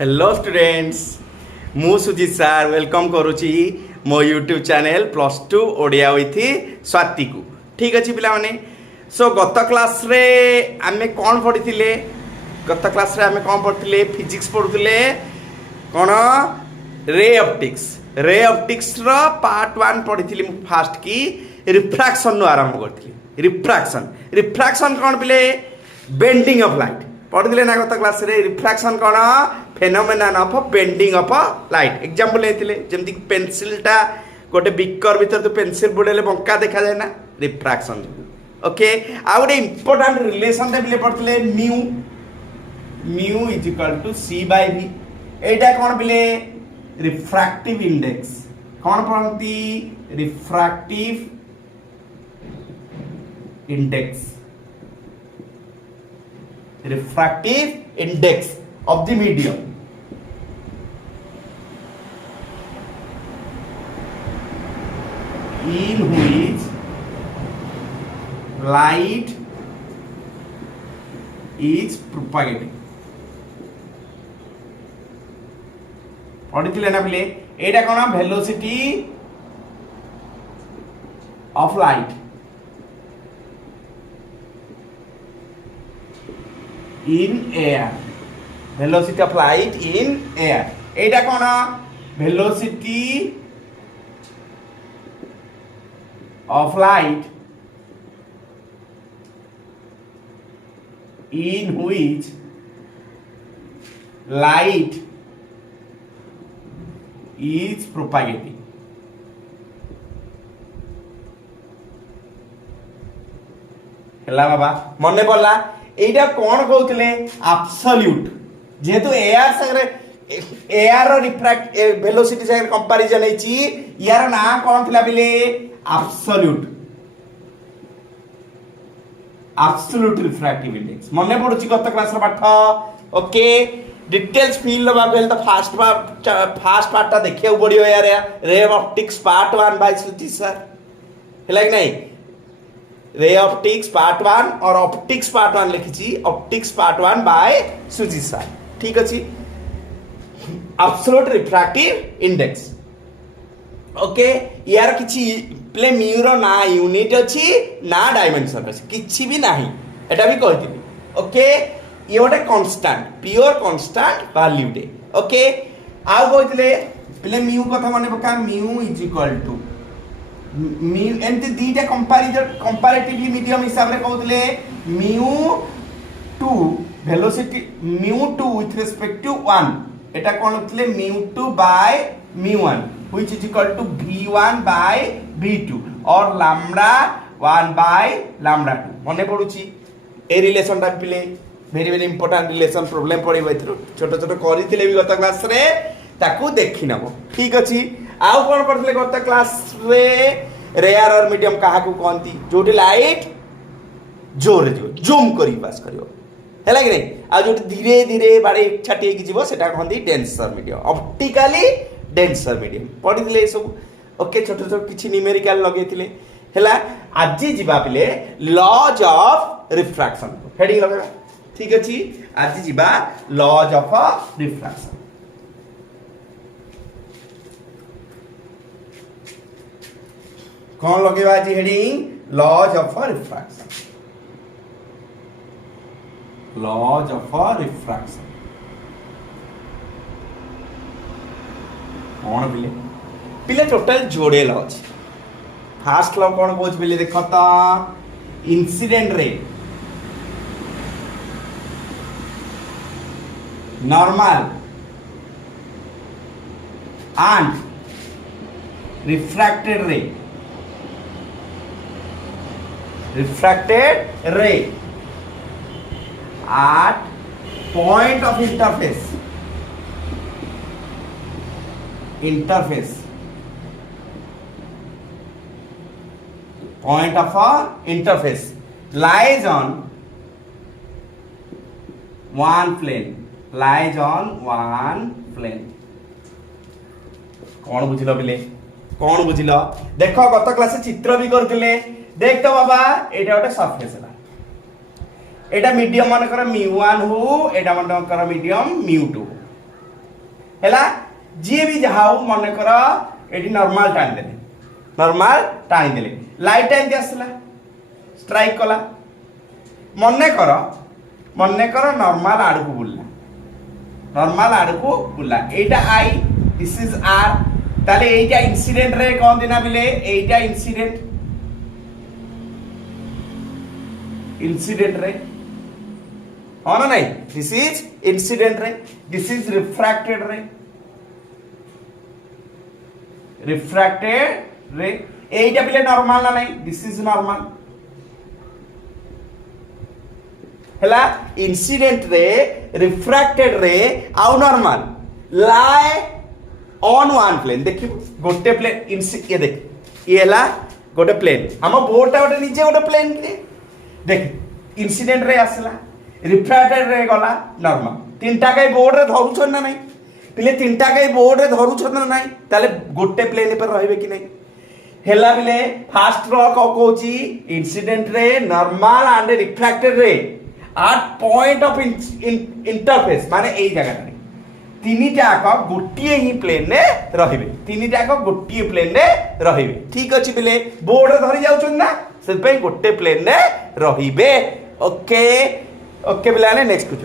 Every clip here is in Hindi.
हेलो स्टूडेंट्स मु सुजीत सार वेलकम करुच्ची मो YouTube channel +2 Odia with Swati को ठीक अच्छे पिलाने सो गत क्लास रे आमे कौन पढ़ी गत क्लास रे आमे कौन पढ़ी फिजिक्स पढ़ुले कौन रे ऑप्टिक्स रो पार्ट 1 पढ़ी फास्ट की रिफ्रैक्शन आरंभ करी रिफ्रैक्शन कौन पिले बेंडिंग ऑफ लाइट पढ़ी ना गत क्लास रे रिफ्रैक्शन कौन phenomenon of bending of light example लेते जमती पेंसिलटा गोटे बिकर भीतर तो पेंसिल बुड़ेले बंका देखा जाए ना रिफ्रैक्शन ओके आ गोटे इंपोर्टेंट रिलेशन टे पढ़ते mu is equal to c by v एटा कौन पिले रिफ्रैक्टिव इंडेक्स कौन पढ़ती refractive index of the medium in which light is propagating पढ़ी ना पिले एटा कौन velocity of light in air velocity of light in air एटा कौन velocity of light in which light is propagating हेला बाबा मने पड़ला एटा कौन कहते एब्सोल्यूट जेहेतु एआर संगे एआर रिफ्रैक्ट वेलोसिटी संगे कंपैरिजन हेची यार ना कौन थिला बिले एब्सोल्यूट रिफ्रैक्टिव इंडेक्स मने पडुची गत क्लास रो पाठ ओके डिटेल्स फील लबा बेल तो फास्ट पार्ट ता देखियो पड़ियो यार रे optics part 1 by Suji sir हैला कि नहीं रे ऑप्टिक्स पार्ट 1 और ऑप्टिक्स पार्ट 1 लिखिची optics part 1 by Suji sir ठीक अच्छी एब्सोल्यूट रिफ्रैक्टिव इंडेक्स ओके यार किछि प्ले म्यूरो ना यूनिट अछि ना डायमेंशन अछि किछि भी नाही एटा भी कहतिबी ओके ये गोटे कांस्टेंट प्योर कांस्टेंट वैल्यू दे ओके आ कहतिले प्ले म्यू कथा माने पका mu is equal to mu एंटी दीटा कंपैरेटिवली मीडियम हिसाब रे कहतिले mu 2 velocity mu2 with respect to 1 eta kon hotle mu2 by mu1 which is equal to v1 by v2 or lambda 1 by lambda 2 मने पडुची ए रिलेशन टा पिले very very important relation problem पड़ी बैथरो छोटो छोटो करिथिले भी गत क्लास रे ताकू देखि नबो ठीक अछि आउ कोन पडले गत क्लास रे रेयर और मीडियम काहा को कोनती जोटी लाइट जोर जूम करी पास करियो है कि नहीं आ जो धीरे धीरे बाड़े छाटी जीव से कहती denser medium optically denser medium पढ़ी सब ओके छोट छोट किसी न्यूमेरिकल लगे है आज जीवा पिले लॉज ऑफ रिफ्रैक्शन हेडिंग लगे ठीक अच्छे आज जीवा लॉज ऑफ रिफ्रैक्शन कौन लगे आज heading laws of refraction laws of refraction कौन पिले पिले टोटल जोड़े लॉ अछि फर्स्ट लॉ कौन कहछ पिले देखो त incident ray normal and refracted ray at point of interface point of interface lies on one plane कौन बुझिल पिले कौन बुझिल देख गत क्लास चित्र भी करथिले देख तो बाबा एटा गोटे सरफेस एटा मीडियम मानकर mu1 हो एटा मानकर मीडियम mu2 हैला जी भी जहा हो मन कर एटी नॉर्मल टाणी देले नॉर्मल टाणी देले लाइट टाइम आसला स्ट्राइक कला मन कर नॉर्मल आड़ को बुलला नॉर्मल आड़ को बुलला एटा आई दिस इज आर ताले एटा इंसिडेंट रे कोन दिना बिले एटा इंसिडेंट रे हाँ ना नहीं this is incident ray this is refracted ray एटा बिले नॉर्मल ना नहीं दिस इज नॉर्मल हैला इंसिडेंट रे रिफ्रैक्टेड रे आउ normal lie on one plane देखिए गोटे प्लेन ये देख ये हैला गोटे प्लेन हम बोर्डटा गोटे निजे गोटे प्लेन देख इंसिडेंट रे आसला रिफ्रैक्टेड रे गला नॉर्मल तीनटा कई बोर्ड रे धरुछन ना नहीं पिले तीनटा कई बोर्ड रे धरुछन ना नहीं ताले गोटे प्लेन पर रहबे कि नहीं हैला बिले फास्ट रो कहूची incident ray normal and refracted ray at point of interface माने एई जगह रे तीनटा आक गोटिए ही प्लेन रे रहिबे तीनटा आक गोटिए प्लेन रे रहिबे ठीक अछि बिले बोर्ड रे धरि जाउछन ना से पे गोटे प्लेन रे रहिबे ओके ओके बिला ने नेक्स्ट कुछ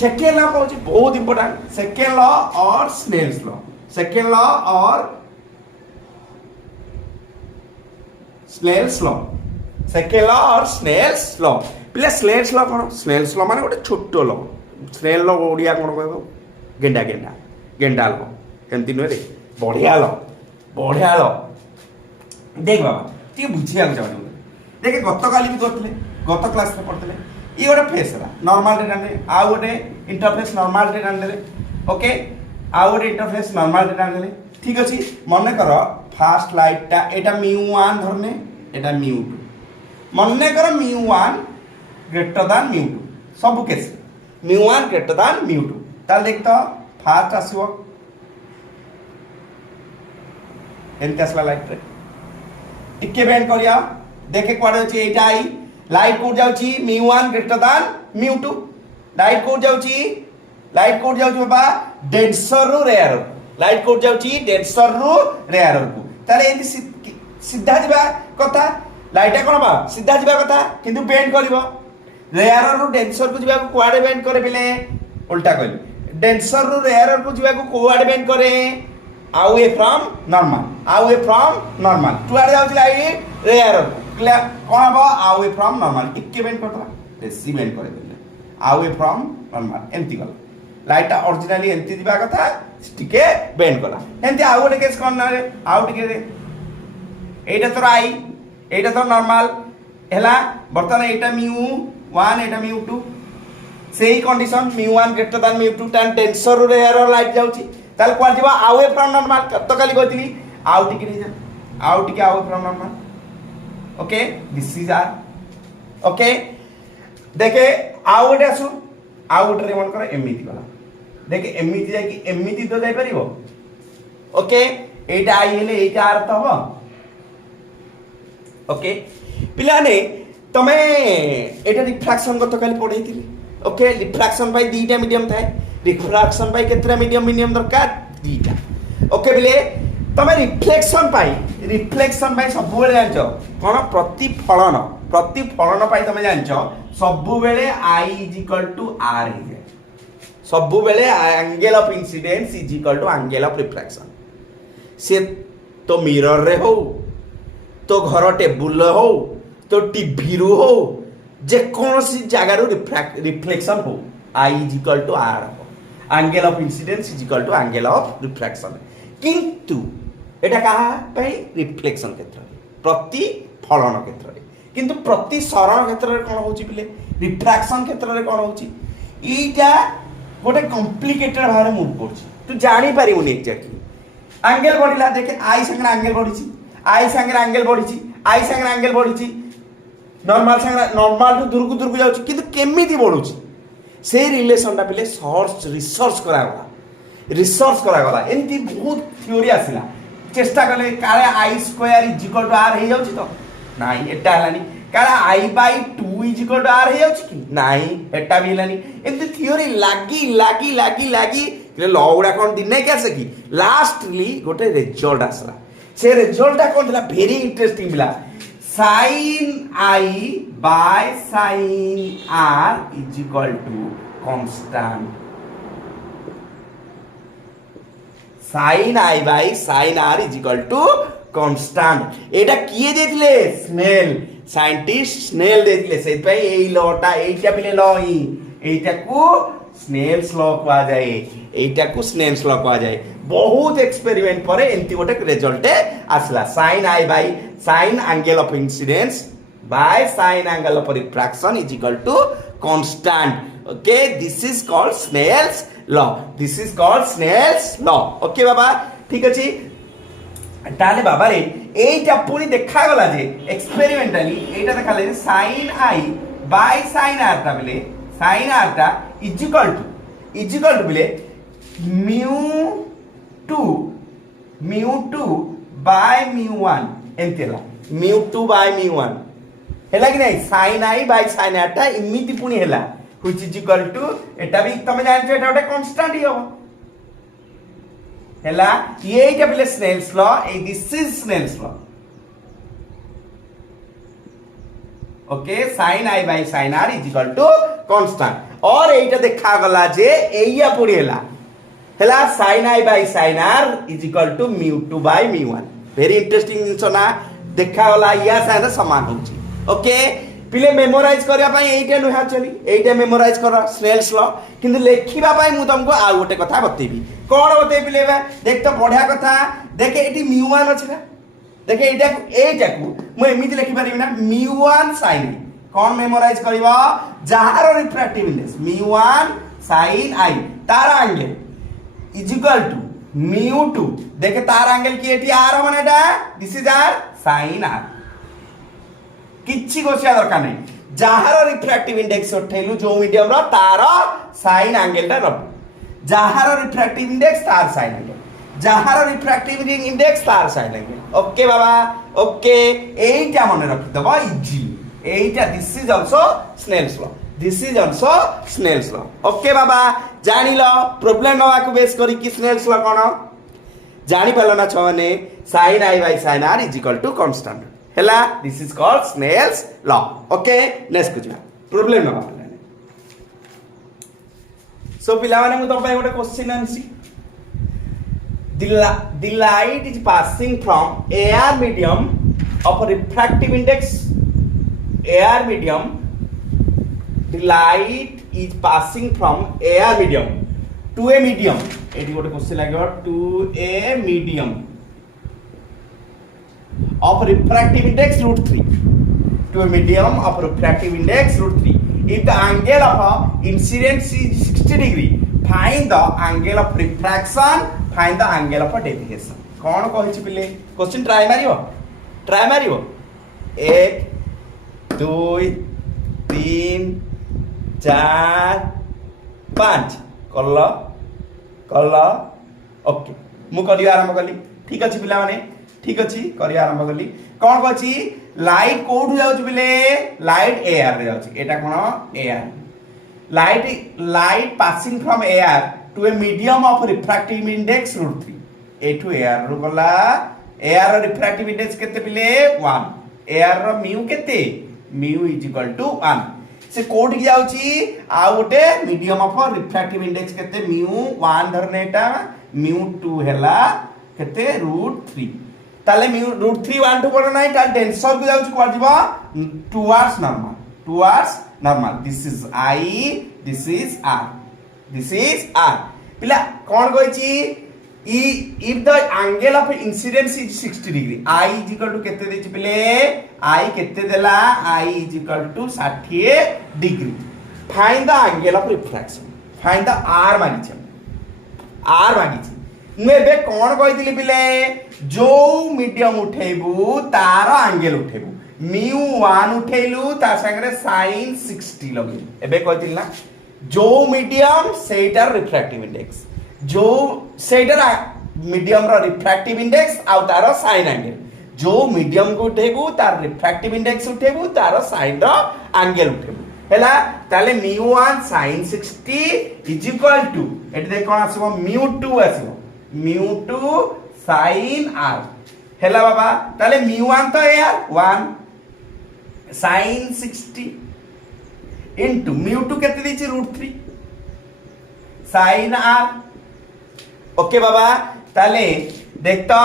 सेकेंड लॉ कहूची बहुत इंपोर्टेंट सेकेंड लॉ और स्नेल्स लॉ सेकेंड लॉ और स्नेल्स लॉ सेकेंड लॉ और स्नेल्स लॉ पिला स्नेल्स लॉ कौन स्नेल्स लॉ माने गोटे छोट लॉ स्नेल लॉ ओडिया कौन कहबो गेंडा गेंडा गेंडा लॉ एमती नुहे रे बढ़िया लॉ देख बाबा ती बुझिया चाहूँ देखे गत काली भी करते गत क्लास में पढ़ते ये गोटे फेस नॉर्मल रे डांडे आ गोटे इंटरफेस नॉर्मल रे डांडे ओके आ गोटे इंटरफेस नॉर्मल रे डांडे ठीक अछि मन कर फास्ट लाइटटा एटा μ1 धरने एटा μ2 मन कर μ1 ग्रेटर दैन μ2 सब केस μ1 ग्रेटर दैन μ2 ताल देख तो फास्ट आसीबो एंते असला लाइट रे टिके बेंड करिया देखे क्वाड अछि एटा आई लाइट कोड जाउची μ1 ग्रेटर दैन μ2 लाइट कोड जाउची बाबा डेंसर रु रेयर लाइट कोड जाउची डेंसर रु रेयर को ताले एंती सीधा दिबा कथा लाइट कोन बा सीधा दिबा कथा किंतु बेंड करबो रेयर रु डेंसर को जिबा को क्वाड बेंड करे बिले उल्टा कहली डेंसर रु रेयर को जिबा को क्वाड बेंड करे अवे फ्रॉम नॉर्मल टुआड जाउची लाइट रेयर क्लियर कोन बा अवे फ्रॉम नॉर्मल टिके बेंड करतला बेसी बेंड करे बिले अवे फ्रॉम नॉर्मल एंती गला लाइट ओरिजिनली एंती दिबा कथा टिके बेंड कला एंती आ गोटे केस कोन ना रे आउ टिके रे एटा तो आई एटा तो नॉर्मल हैला बर्तमान एटा μ1 एटा μ2 सेही कंडीशन μ1 ग्रेटर दैन μ2 tan टेंसर रे एरो लाइट जाउची ताल क्वाड दिबा अवे फ्रॉम नॉर्मल तो काली कहतिली आउ टिके रे जा आउ टिके away from normal okay this is r okay देखे आउ गोटे आसु आउ गोटे रे मन कर एमिति वाला देखे एमिति जाय कि एमिति तो जाय परिबो ओके एटा आई हेले एटा आर तो हो ओके पिलाने तमे एटा रिफ्रैक्शन को तो खाली पढैतिली ओके रिफ्रैक्शन बाय दीटा मीडियम थाए रिफ्रैक्शन बाय केतरा मीडियम दरकार दीटा ओके बिले तमे रिफ्लेक्शन बाय सब बेले जानछो कोन प्रतिफलन बाय तमे जानछो सब बेले I = R हे जाय सब बेले angle of incidence = angle of refraction से तो मिरर रे हो तो घर टेबुल हो तो टीवी रु हो जे कौन सी जगह रु रिफ्लेक्शन हो I = R हो angle of incidence = angle of refraction किंतु एटा कहा पे रिफ्लेक्शन क्षेत्र प्रतिफलन क्षेत्र किंतु प्रतिसरण क्षेत्र रे कोन होची बिले रिफ्रैक्शन क्षेत्र रे कोन होची ईटा गोटे कॉम्प्लिकेटेड भारे मूव करची तू जानी पारिबुनी एक्जेक्टली एंगल बढ़िला देखे आई संगे एंगल बढ़िची आई संगे एंगल बढ़िची नॉर्मल टू दूर को जाउची किंतु केमिति बढ़ुची से रिलेशनटा पिले रिसर्च करा गला एंती बहुत थ्योरी आसिला चेष्टा कले काले I² = R हे जाउची तो नाही एटा हलानी କାରଣ I/2 = R ହେଇଯାଉଛି କି ନାହିଁ ଏଟା ବି ହେଲାନି ଏମିତି ଥିଓରି ଲାଗି ଲ ଗୁଡା କ'ଣ ଦିନେ କି ଆସେ କି ଲାଷ୍ଟଲି ଗୋଟେ ରେଜଲ୍ଟ ଆସିଲା ସେ ରେଜଲ୍ଟଟା କ'ଣ ଥିଲା ଭେରି ଇଣ୍ଟରେଷ୍ଟିଂ ଥିଲା sin I by sin R = constant sin I by sin R = constant এটা কিଏ ଦେଇଥିଲେ ସ୍ନେଲ ସାଇଣ୍ଟିଷ୍ଟ ସ୍ନେଲ ଦେଇଥିଲେ ସେଇଥିପାଇଁ ଏଇ ଲଟା এইটা ପିଲେ ଲ এইটাକୁ ସ୍ନେଲ୍ସ ଲ କୁହାଯାଏ এইটাକୁ ସ୍ନେଲ୍ସ ଲ କୁହାଯାଏ ବହୁତ ଏକ୍ସପେରିମେଣ୍ଟ ପରେ ଏମିତି ଗୋଟେ ରେଜଲ୍ଟ ଆସିଲା sin I by sin angle of incidence by sin angle of refraction = constant okay this is called Snell's law this is called Snell's law okay बाबा ठीक अछि ताले बाबा रे এইটা পুরি দেখা গলা যে এক্সপেরিমেন্টালি এইটা দেখালে যে sin I by sin R টা বলে sin R টা = বলে mu2 by mu1 এন্তেলা mu2 by mu1 হেলা কি নাই sin I by sin R টা ইমিতি পুনি হেলা which is equal to এটা भी তুমি জানছো এটা একটা কনস্ট্যান্ট হবে হেলা এইটা বলে স্নেলস ল এই this is Snell's law okay sin I by sin R = constant और এইটা দেখা গলা যে এইয়া পড়ি হেলা sin I by sin R = mu2 by mu1 very interesting জিনিস না দেখা গলা ইয়া সাথে সমান হচ্ছে ओके পিলে মেমোরাইজ করিয়া পাই এইটা নুহা চলি এইটা মেমোরাইজ করা স্নেলস ল কিন্তু লেখিবা পাই মু তুমको আর গোটে কথা বতেবি কোন বতেই পিলে দেখ তো বঢ়িয়া কথা দেখে এটি mu1 আছে না দেখে এইটাকু মু এমিতি লেখি পারিবি না mu1 sin কোন মেমোরাইজ করিবা যাହାର refractive index mu1 sin I তার অ্যাঙ্গেল = mu2 দেখে তার অ্যাঙ্গেল কি এটি r মানে এটা this is r sin R কিচ্ছি গোছিয়া দরকার নাই যাହାର রিফ্রাক্টিভ ইনডেক্স উঠেলু যে মিডিয়াম র তার sin অ্যাঙ্গেলটা রব যাହାର রিফ্রাক্টিভ ইনডেক্স তার sin অ্যাঙ্গেল যাହାର রিফ্রাক্টিভ ইনডেক্স তার sin অ্যাঙ্গেল ওকে বাবা ওকে এইটা মনে রাখি দেব ইজি এইটা this is also Snell's law this is also Snell's law okay বাবা জানিল প্রবলেম নবাকু বেস করি কি স্নেলস ল কোন জানি পারল না ছনে sin I by sin R = constant হেলা this is called Snell's law okay next বুঝা প্রবলেম নবা সো পিলা মানে মু তো পাই ଗୋଟେ क्वेश्चन আনছি the light is passing from air medium of a refractive index air medium the light is passing from air medium to a medium এটি ଗୋଟେ क्वेश्चन লাগিব to a medium of refractive index √3 to a medium of refractive index √3 if the angle of incidence is 60 degree find the angle of refraction find the angle of deviation কোন কইছি পিলে क्वेश्चन ट्राई मारियो 1 2 3 4 5 কল্লা ओके मु करिया आरंभ कली ठीक अछि पिला माने ठीक अछि करिया आरंभ कली कोन कहछि लाइट कोठु जाउछ पिले लाइट एयर रे जाउछ एटा कोन air light passing from air to a medium of refractive index √3 a to air रो गला एयर रो रिफ्रैक्टिव इंडेक्स केते पिले 1 एयर रो म्यू केते म्यू = 1 से कोठी जाउची आ गोटे मीडियम ऑफ रिफ्रैक्टिव इंडेक्स केते mu1 धरनेटा mu2 हेला केते √3 ताले √3 1 टू पड़ नाही ताल टेंसर को जाउची कोड दिबो towards normal this is I this is R पिला कोन कहची if the angle of incidence is 60 degree I = केते देछि पिले I केते देला I = 60 degree find the angle of refraction find the R मागिछ मेबे कोन कहितली पिले जो मीडियम उठेबू तार एंगल उठेबू mu1 उठेलू ता संगे sin 60 लगे एबे कहितली ना जो मीडियम सेटर रिफ्रैक्टिव इंडेक्स जो सेटर मीडियम रो रिफ्रैक्टिव इंडेक्स आ तार sin एंगल जो मीडियम को उठेबू तार रिफ्रैक्टिव इंडेक्स उठेबू तार साइड एंगल उठेबू हैला ताले μ1 sin 60 इज इक्वल टू एट दे कोन आसीबो μ2 आसीबो μ2 sin r हैला बाबा ताले μ1 तो यार 1 sin 60 into μ2 केते दिछि √3 sin r ओके बाबा ताले देखतो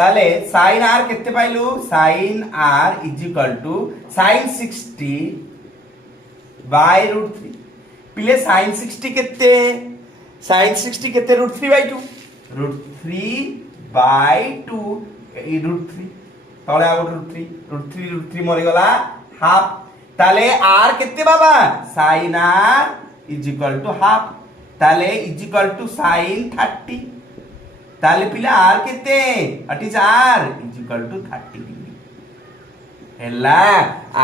ताले sin r केते पाइलु sin r is equal to sin 60 by √3 पिले sin 60 केते sin 60 केते √3/2 √3 by 2 √3 तळे आ √3 मरि गला हाफ ताले r केते बाबा sin r is equal to half ताले इज इक्वल टू sin 30 ताले पिला r केते अट is r is equal to 30 degree हैला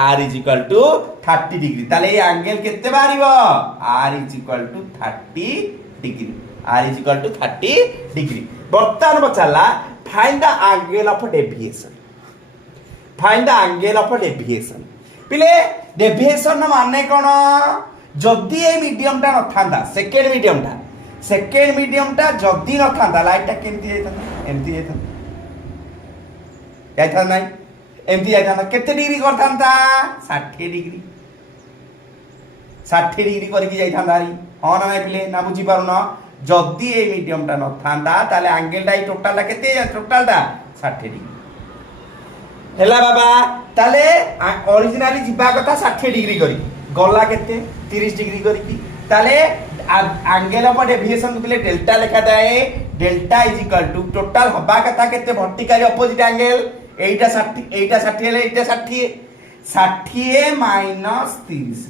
r is equal to 30 degree ताले ये एंगल केते बारिबो r is equal to 30 degree r is equal to 30 degree बर्तमान बचाला find the angle of deviation find the angle of deviation पिले डेविएशन माने कोन जदी ए मीडियम टा न थांदा सेकंड मीडियम टा जदी न थांदा लाइट टा केमती जायता एमती जायता नाही एमती जायता केते डिग्री कर थांदा 60 डिग्री 60 डिग्री करके जायता हां ना नाही पिले ना बुझी पारुन जदी ए मीडियम टा न थांदा ताले एंगल टा टोटल टा केते टोटल टा 60 डिग्री हैला बाबा ताले ओरिजिनली जिबा कथा 60 डिग्री करी गला केते 30 डिग्री करी ताले एंगल ऑफ डेविएशन पिले डेल्टा लिखा जाए delta is equal to total हबा कथा केते वर्टिकली ऑपोजिट एंगल एटा 60 हेले एटा 60 माइनस 30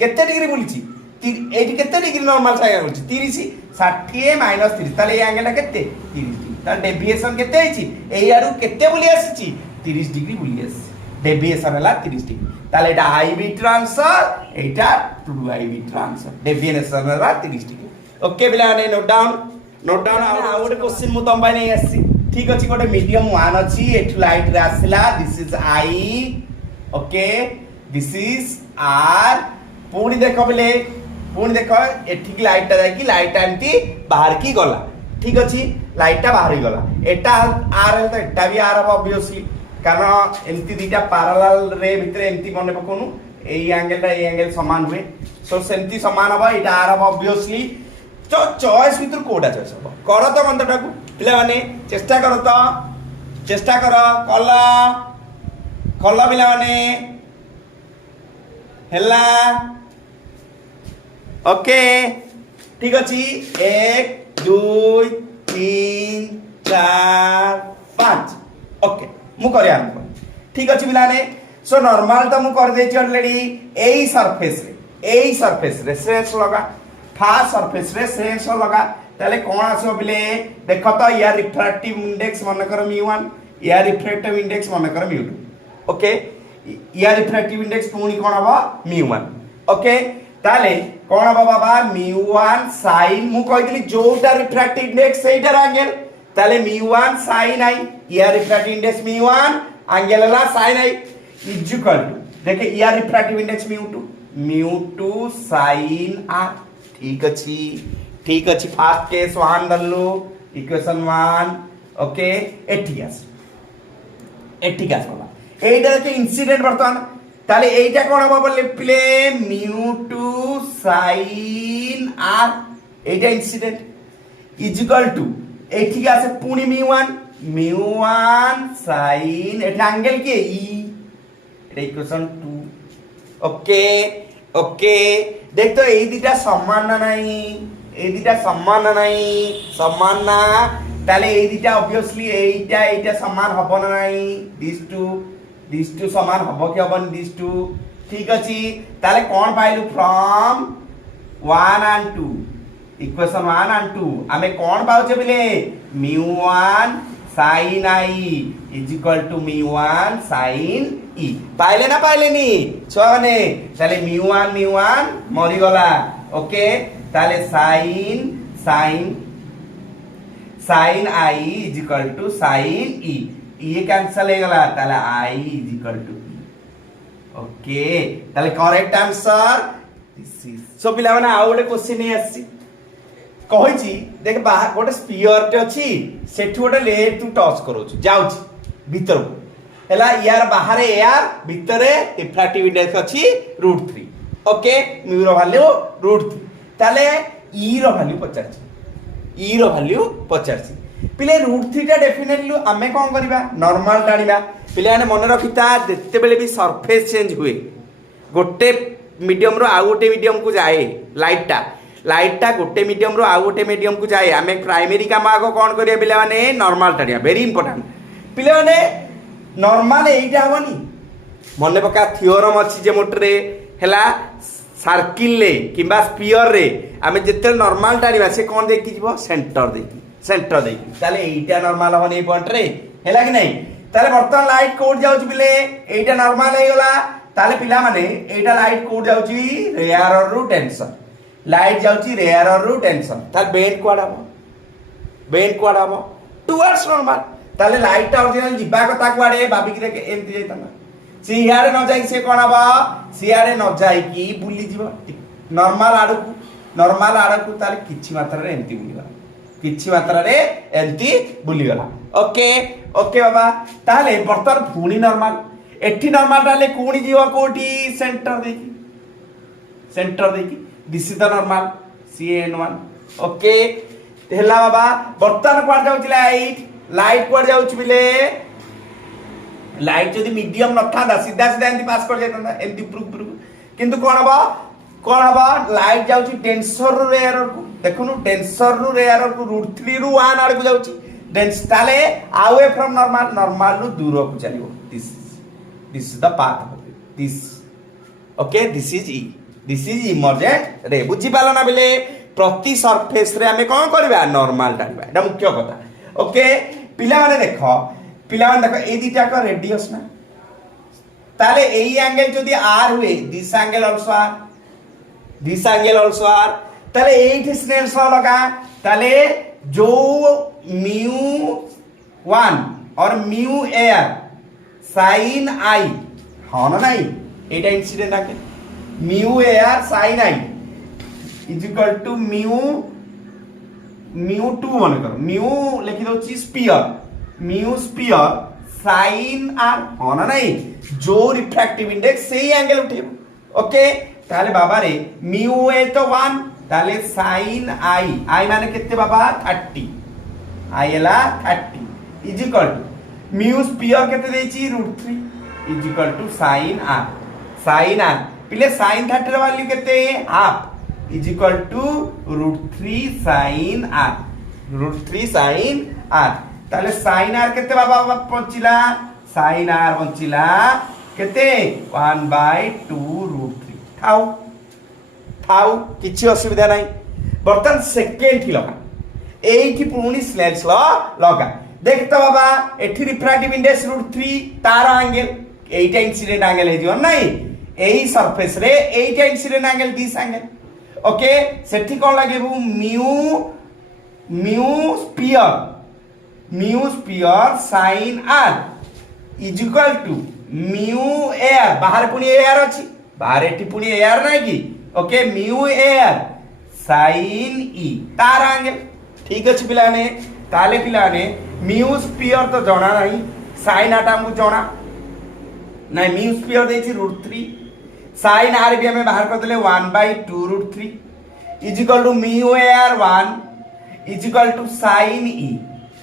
केते डिग्री बोलिची एटी केते डिग्री नॉर्मल साइड बोलिची 30 60 माइनस 30 ताले ए एंगल केते 30 डिग्री तार डेविएशन केते हिची एई आडू केते बोली आसीची 30 डिग्री बोली आसी डेविएशन हला 30 डिग्री ताले एटा आईबी ट्रांसफर एटा टू आईबी ट्रांसफर डेविएशन हला 30 डिग्री ओके बिलाने नोट डाउन आउट क्वेश्चन मु तंबाई नै आसी ठीक अछि गोटे मीडियम 1 अछि एठु लाइट रे आसिला this is i okay this is r पूरी देखो बिले पूरी देखो एठी की लाइट ता जाय की लाइट एंती बाहर की गला ठीक अछि लाइट ता बाहर ही गला एटा आर है तो एटा भी आर अब ऑब्वियसली कारण एमती दीटा पैरेलल रे भितरे एमती मने पकोनु एई एंगल समान हुए सो सेमती समान हबा एटा आर अब ऑब्वियसली तो चॉइस भितर कोडा चॉइस हबा करो तो मंत्रटा को पिला माने चेष्टा करो कला पिला माने हेला ओके ठीक अछि 1 2 3 4 5 ओके मु करी आरंभ ठीक अछि पिलाने सो नॉर्मल तो मु कर देछि ऑलरेडी एई सरफेस रे सेंस लगा फास्ट सरफेस रे सेंस लगा ताले कोन आसो बिले देखो तो या रिफ्रैक्टिव इंडेक्स मन कर μ1 या रिफ्रैक्टिव इंडेक्स मन कर μ2 ओके या रिफ्रैक्टिव इंडेक्स पुनी कोन हबो μ1 ओके ताले कोन हबो बाबा μ1 sin मु कहितली जोटा रिफ्रैक्टिव इंडेक्स सेटा एंगल ताले μ1 sin आई या रिफ्रैक्टिव इंडेक्स μ1 एंगल ला sin i is equal to देखे या रिफ्रैक्टिव इंडेक्स μ2 sin r ठीक अछि फास्ट केस 1 दल्लो इक्वेशन 1 ओके एटियास बाबा एटा के इंसिडेंट बर्तमान ताले एटा कोन हबो बोले प्ले μ2 sin r एटा इंसिडेंट इज इक्वल टू एठी आसे पुनी μ1 sin एटा एंगल के ई एटा इक्वेशन 2 ओके देख तो ए दिटा समान ना समान ना ताले ए दिटा ऑब्वियसली एटा समान हबो ना नाही दिस टू समान हबो कि हबन दिस टू ठीक अछि ताले कोन पाइलु फ्रॉम 1 and 2 इक्वेशन 1 and 2 आमे कोन पाउचे बिले μ1 sin i is equal to μ1 sin e पाइले ना पाइले नी छने ताले μ1 मरि गला ओके ताले sin i is equal to sin e ये कैंसल हो गला ताले I is equal to E okay ताले correct answer this is so पिला माने आ गोटे क्वेश्चन ही आसी कहिची देख बाहर गोटे स्फीयर टे अछि सेठु गोटे लेयर तू टच करूछु जाउची भीतर हैला यार बाहर एयर भीतर रिफ्रैक्टिव इंडेक्स अछि √3 ओके म्यू रो वैल्यू √3 ताले ई रो वैल्यू पचारची ई रो वैल्यू पचारची पिले √3 टा डेफिनेटली आमे कोन करबा नॉर्मल टाणीबा पिले माने मन रखिता जत्ते बेले भी सरफेस चेंज हुए गोटे मीडियम रो आ गोटे मीडियम को जाए लाइट टा गोटे मीडियम रो आ गोटे मीडियम को जाए आमे प्राइमरी काम आगो कोन करिया पिले माने नॉर्मल टाणिया वेरी इंपोर्टेंट पिले माने नॉर्मल एइटा हवनी मने पका थ्योरम अछि जे मोटरे हैला सर्किल ले किबा स्फीयर रे आमे जत्ते नॉर्मल टाणीबा से कोन देखि जीवो सेंटर देकी ताले एइटा नॉर्मल हवन ए पॉइंट रे हैला कि नहीं ताले बर्तन लाइट कोड जाउछ बिले एइटा नॉर्मल हे गला ताले पिला माने एइटा लाइट कोड जाउची रेयर रु टेंशन लाइट जाउची रेयर रु टेंशन ताले बेंड कोड टुवर्ड्स नॉर्मल ताले लाइट टा ओरिजिनल जिबा कथा कुआडे भाबी कि एंती जैतना सी यारे न जाई से कोन हबा सी यारे न जाई की बुली जीव नॉर्मल आडकू ताले किछि मात्रा रे एंती बुलीबा किछि मात्रा रे एंती बुली गला ओके बाबा ताले बर्तन फुणी नॉर्मल एठी नॉर्मल ताले कोणी जीव कोठी सेंटर देखी this is the normal CN1 okay हेला बाबा बर्तन क्वाड जाउची लाइट क्वाड जाउची बिले लाइट जदी मीडियम न था सीधा एंती पास कर जाता एंती प्रूफ किंतु कोन हबा लाइट जाउची डेंसर रु रेयर को देखुनु डेंसर रु रेयर को √3 रु 1 आड़ को जाउची डेंस ताले अवे फ्रॉम नॉर्मल रु दूर को चलियो this is the path this okay this is emergent रे बुझी पालो ना बेले प्रति सरफेस रे हमें कोन करबा नॉर्मल डालबा एटा मुख्य कथा ओके पिला माने देखो ए दिटा का रेडियस ना ताले एई एंगल जदी r हुए दिस एंगल आल्सो r ताले एठी स्नेल्स लॉ लगा ताले जो μ1 और μ एयर sin i हां ना नहीं एटा इंसिडेंट आके μ air sin i is equal to μ2 मन करो μ लिखि दोची स्फीयर sin r हां ना नहीं जो रिफ्रैक्टिव इंडेक्स से एंगल उठेबो ओके ताले बाबा रे μ ए तो 1 ताले sin i माने केते बाबा 30 i एला 30 इज इक्वल टू μ स्फीयर केते देची √3 is equal to sin r पिले sin 30 ର वैल्यू केते half is equal to √3 sin r ताले sin r केते बाबा पहुंचिला sin r पहुंचिला केते 1/2 √3 थाउ किछि असुविधा नाही बर्तन सेकेंड थी लगा एठी पुनी स्नेल्स लॉ लगा देख तो बाबा एठी रिफ्रैक्टिव इंडेक्स √3 तार एंगल एटा इंसिडेंट एंगल हे जो नाही एही सरफेस रे एटा incident angle this angle okay सेठी कोन लागेबू mu sphere sin r is equal to mu air बाहर पुनी एयर अछि बाहर एठी पुनी एयर नाही की okay mu air sin e तार एंगल ठीक अछि पिलाने ताले पिलाने म्यू स्फीयर तो जणा नाही sin r हमकु जणा नाही म्यू स्फीयर देछि √3 sin r भी हमें बाहर कर देले 1/2 √3 is equal to mu air 1 is equal to sin e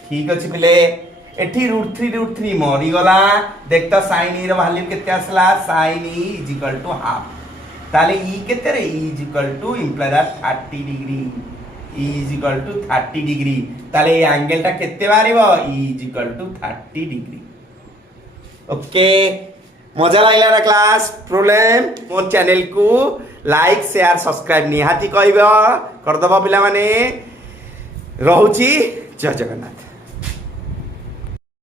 ठीक अछि पिले एठी √3 मरी गला देखता sin e रो वैल्यू केते आसला sin e is equal to half ताले e केते रे e is equal to imply that 30 degree e is equal to 30 degree ताले ए एंगल टा केते बारिबो e is equal to 30 degree okay मजा लागला ना क्लास प्रॉब्लम मोर चैनल को लाइक शेयर सब्सक्राइब निहाती कहबो कर दबो पिला माने रहउची जय जगन्नाथ।